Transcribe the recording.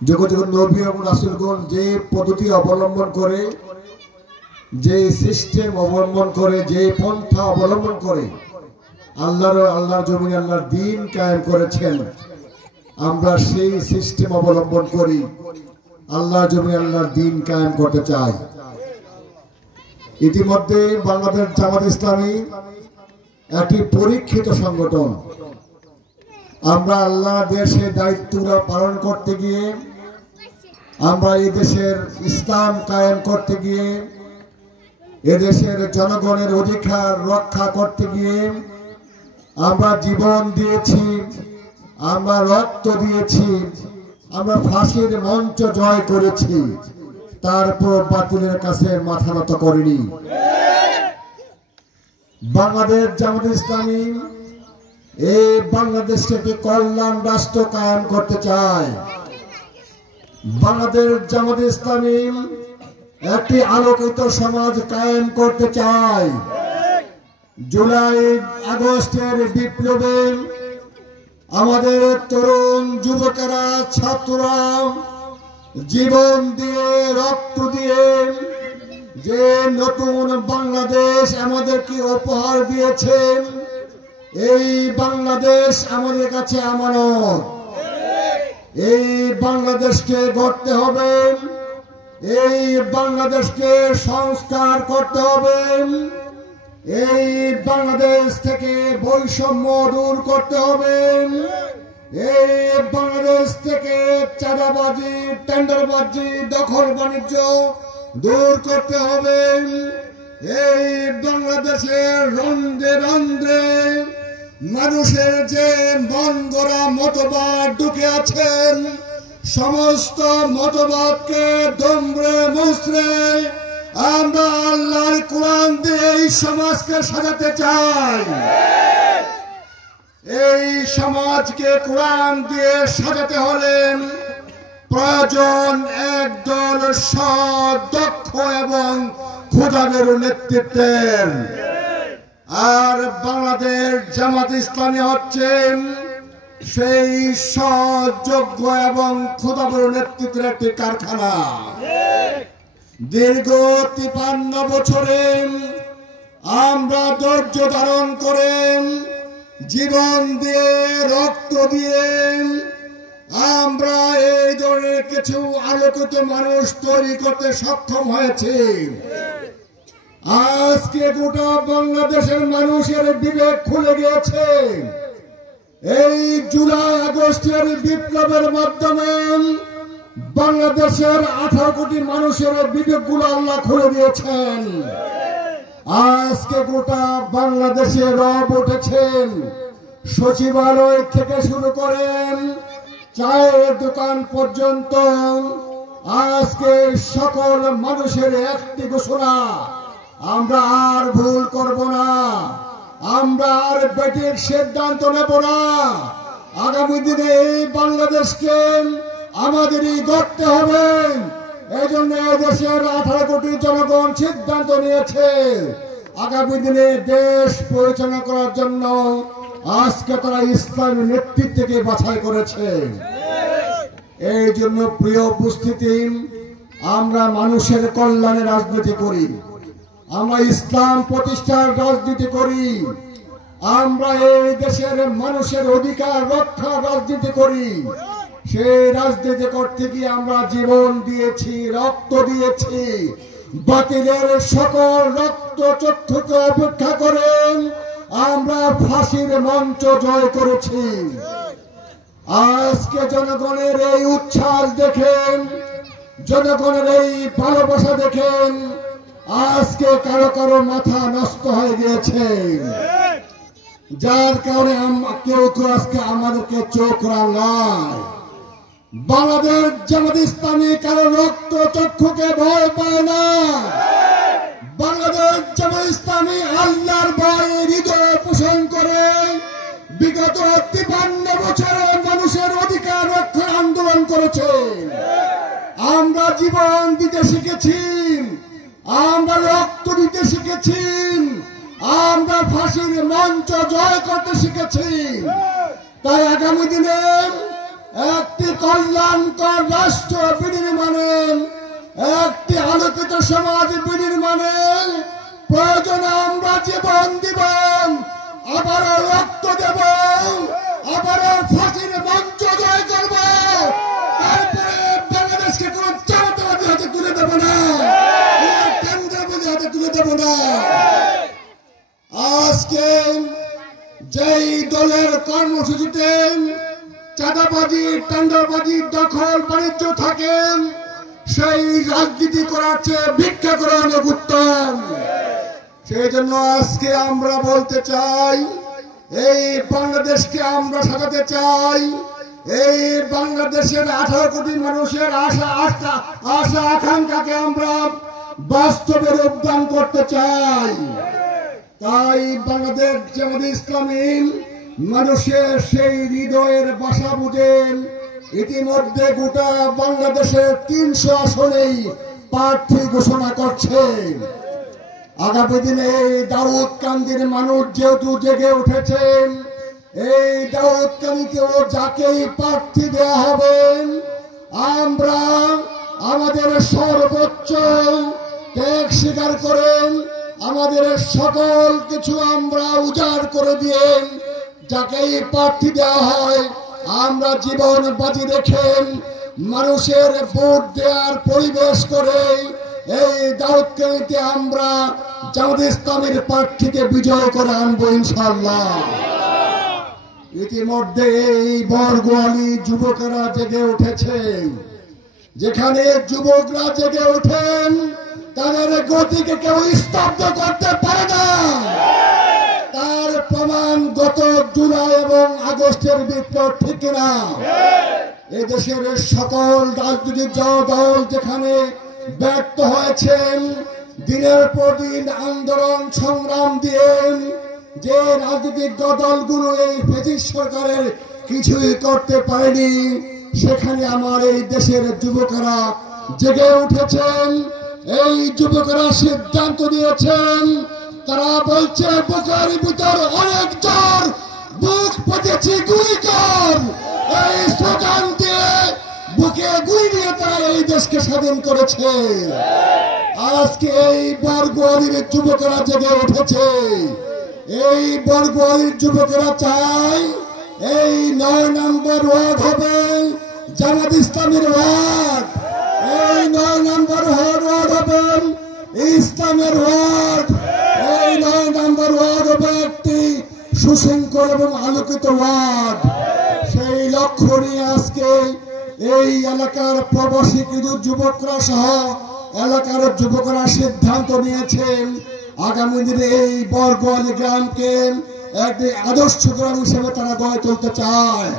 যুগ যুগ নবী এবং রাসূলগণ যে পদ্ধতি অবলম্বন করে, যে সিস্টেম অবলম্বন করে, যে পন্থা অবলম্বন করে আল্লাহর জমিনে আল্লাহর দ্বীন কায়েম করেছেন, আমরা সেই সিস্টেম অবলম্বন করি, আল্লাহর জমিনে আল্লাহর দ্বীন কায়েম করতে চাই। ইতিমধ্যে বাংলাদেশ জামাত ইসলামী একটি পরীক্ষিত সংগঠন। আমরা আল্লাহ দেশের দায়িত্বগুলো পালন করতে গিয়ে, আমরা এই দেশের ইসলাম কায়েম করতে গিয়ে, এদেশের জনগণের অধিকার রক্ষা করতে গিয়ে আমরা জীবন দিয়েছি, আমরা রক্ত দিয়েছি, আমরা ফাঁসির মঞ্চ জয় করেছি, তারপর বাতিলের কাছে মাথা নত করিনি। বাংলাদেশ জামাত ইসলামী এই বাংলাদেশকে একটি কল্যাণ রাষ্ট্র কায়েম করতে চায়। বাংলাদেশ জামাত ইসলামী একটি আলোকিত সমাজ কায়েম করতে চায়। জুলাই আগস্টের বিপ্লবে আমাদের তরুণ যুবকেরা, ছাত্ররা জীবন দিয়ে, রক্ত দিয়ে যে নতুন বাংলাদেশ আমাদেরকে উপহার দিয়েছেন, এই বাংলাদেশ আমাদের কাছে আমানত। এই বাংলাদেশকে গড়তে হবে, এই বাংলাদেশকে সংস্কার করতে হবে, এই বাংলাদেশ থেকে বৈষম্য দূর করতে হবে, এই বাংলাদেশ থেকে চাঁদাবাজি, টেন্ডারবাজি, দখল বাণিজ্য দূর করতে হবে। এই বাংলাদেশের রন্ধ্রে রন্ধ্রে মানুষের যে মন গড়া মতবাদ ঢুকে আছেন, সমস্ত মতবাদকে দমড়ে মুচড়ে আমরা আল্লাহর কোরআন দিয়ে এই সমাজকে সাজাতে চাই। এই সমাজকে কোরআন দিয়ে সাজাতে হলে প্রয়োজন একদল সৎ, দক্ষ এবং খোদাবেরু নেতৃত্বের। আর বাংলাদেশ জামাত ইসলামী হচ্ছে সেই সৎ, যোগ্য এবং খোদাবেরু নেতৃত্বের একটি কারখানা। দীর্ঘ 53 বছরে আমরা ধৈর্য ধারণ করে, জীবন দিয়ে, রক্ত দিয়ে আমরা এই ধরনের কিছু আলোকিত মানুষ তৈরি করতে সক্ষম হয়েছে। আজকে গোটা বাংলাদেশের মানুষের বিবেক খুলে গিয়েছে। এই জুলাই আগস্টের বিপ্লবের মাধ্যমে বাংলাদেশের 18 কোটি মানুষের বিবেকগুলো আল্লাহ খুলে দিয়েছেন। আজকে গোটা বাংলাদেশে রব উঠেছেন। সচিবালয় থেকে শুরু করেন চায়ের দোকান পর্যন্ত আজকে সকল মানুষের একটি ঘোষণা, আমরা আর ভুল করব না, আমরা আর বেঠিক সিদ্ধান্ত নেব না। আগামী দিনে এই বাংলাদেশকে আমাদেরই গড়তে হবে। এই জন্য দেশের 18 কোটি জনগণ সিদ্ধান্ত নিয়েছে আগামী দিনে দেশ পরিচালনা করার জন্য আজকে তারা ইসলামী নেতৃত্বকে বাছাই করেছে। এই জন্য প্রিয় উপস্থিতি, আমরা মানুষের কল্যাণে রাজনীতি করি, আমরা ইসলাম প্রতিষ্ঠার রাজনীতি করি, আমরা এই দেশের মানুষের অধিকার রক্ষার রাজনীতি করি। সেই রাজনীতি করতে গিয়ে আমরা জীবন দিয়েছি, রক্ত দিয়েছি। বাতিলের সকল রক্ত চক্ষুকে অপেক্ষা করে আমরা ফাঁসির মঞ্চ জয় করেছি। আজকে জনগণের এই উচ্ছ্বাস দেখেন, জনগণের এই ভালোবাসা দেখেন, আজকে কারো কারো মাথা নষ্ট হয়ে গিয়েছে, যার কারণে কেউ কেউ আজকে আমাদেরকে চোখ রাঙায়। বাংলাদেশ জামাত ইসলামী কারো রক্ত চক্ষুকে ভয় পায় না। বাংলাদেশ জামাত ইসলামী আল্লাহর ভয়ে হৃদয় পোষণ করে বিগত 53 বছরে মানুষের অধিকার রক্ষার আন্দোলন করেছে। আমরা জীবন দিতে শিখেছি, আমরা রক্ত দিতে শিখেছি, আমরা ফাঁসির মঞ্চ জয় করতে শিখেছি। তাই আগামী দিনে একটি কল্যাণকর রাষ্ট্র বিনির্মাণে, একটি আলোকিত সমাজ বিনির্মাণে প্রয়োজনে আমরা জীবন দিব, আবারও রক্ত দেব, আবারও ফাঁসির মঞ্চ জয় করব। তারপরে বাংলাদেশকে কোন চামচাবাজি হাতে তুলে দেব না, টেন্ডারবাজি হাতে তুলে দেব না। আজকে যেই দলের কর্মসূচিতে চাঁদাবাজি, টেন্ডারবাজি, দখল বাণিজ্য থাকে, সেই রাজনীতি করার চেয়ে ভিক্ষা করা অনেক উত্তম। সেই জন্য আজকে আমরা বলতে চাই, এই বাংলাদেশকে আমরা সাজাতে চাই, এই বাংলাদেশের 18 কোটি মানুষের আশা আকাঙ্ক্ষাকে আমরা বাস্তবে রূপদান করতে চাই। তাই বাংলাদেশ জামাতে ইসলামী মানুষের সেই হৃদয়ের ভাষা বুঝেন ইতিমধ্যে গোটা বাংলাদেশের 300 আসনেই প্রার্থী ঘোষণা করছে। আগামী দিনে এই দাউদকান্দির মানুষ যেহেতু জেগে উঠেছেন, এই দাউদকান্দিকেও যাকেই প্রার্থী দেওয়া হবে, আমরা আমাদের সর্বোচ্চ ত্যাগ স্বীকার করেন, আমাদের সকল কিছু আমরা উজাড় করে দিয়ে যাকেই প্রার্থী দেওয়া হয় আমরা জীবন বাজি রেখেন মানুষের ভোট দেওয়ার পরিবেশ করে এই দাউদকান্দিতে আমরা জামাতে ইসলামীর প্রার্থীকে বিজয় করে আনবো ইনশাআল্লাহ। ইতিমধ্যে এই বরগোয়ালি যুবকেরা জেগে উঠেছেন। যেখানে যুবকরা জেগে ওঠেন তাদের গতিকে কেউ স্তব্ধ করতে পারে না। তার প্রমাণ গত জুলাই এবং আগস্টের বিপ্লব, ঠিক না? এদেশের সকল রাজনৈতিক দল যেখানে ব্যর্থ হয়েছেন, দিনের পর দিন আন্দোলন সংগ্রাম দিয়ে যে রাজনৈতিক দলগুলো এই ফ্যাসিস্ট সরকারের কিছুই করতে পারেনি, সেখানে আমার এই দেশের যুবকেরা জেগে উঠেছেন। এই যুবকেরা সিদ্ধান্ত নিয়েছেন, তারা বলছে বুকের ভিতর অনেক জ্বর, বুক পেতেছি গুলি কর। এই স্লোগান দিয়ে বুকে গুলি দিয়ে তারা এই দেশকে স্বাধীন করেছে। আজকে এই বরগোয়ালির যুবকেরা জেগে উঠেছে। এই বরগোয়ালির যুবকেরা চায় এই 9 নম্বর ওয়ার্ড হবে জামাত ইসলামের ওয়ার্ড। এই 9 নম্বর ওয়ার্ড হবে ইসলামের ওয়ার্ড। এই 9 নম্বর ওয়ার্ড হবে একটি সুশৃঙ্খল এবং আলোকিত ওয়ার্ড। সেই লক্ষ্য নিয়ে আজকে এই এলাকার প্রবাসী কিছু যুবকরা সহ এলাকার যুবকরা সিদ্ধান্ত নিয়েছেন আগামী দিনে এই বরগোয়ালি গ্রামকে একটি আদর্শ গ্রাম হিসেবে তারা গড়ে তুলতে চায়।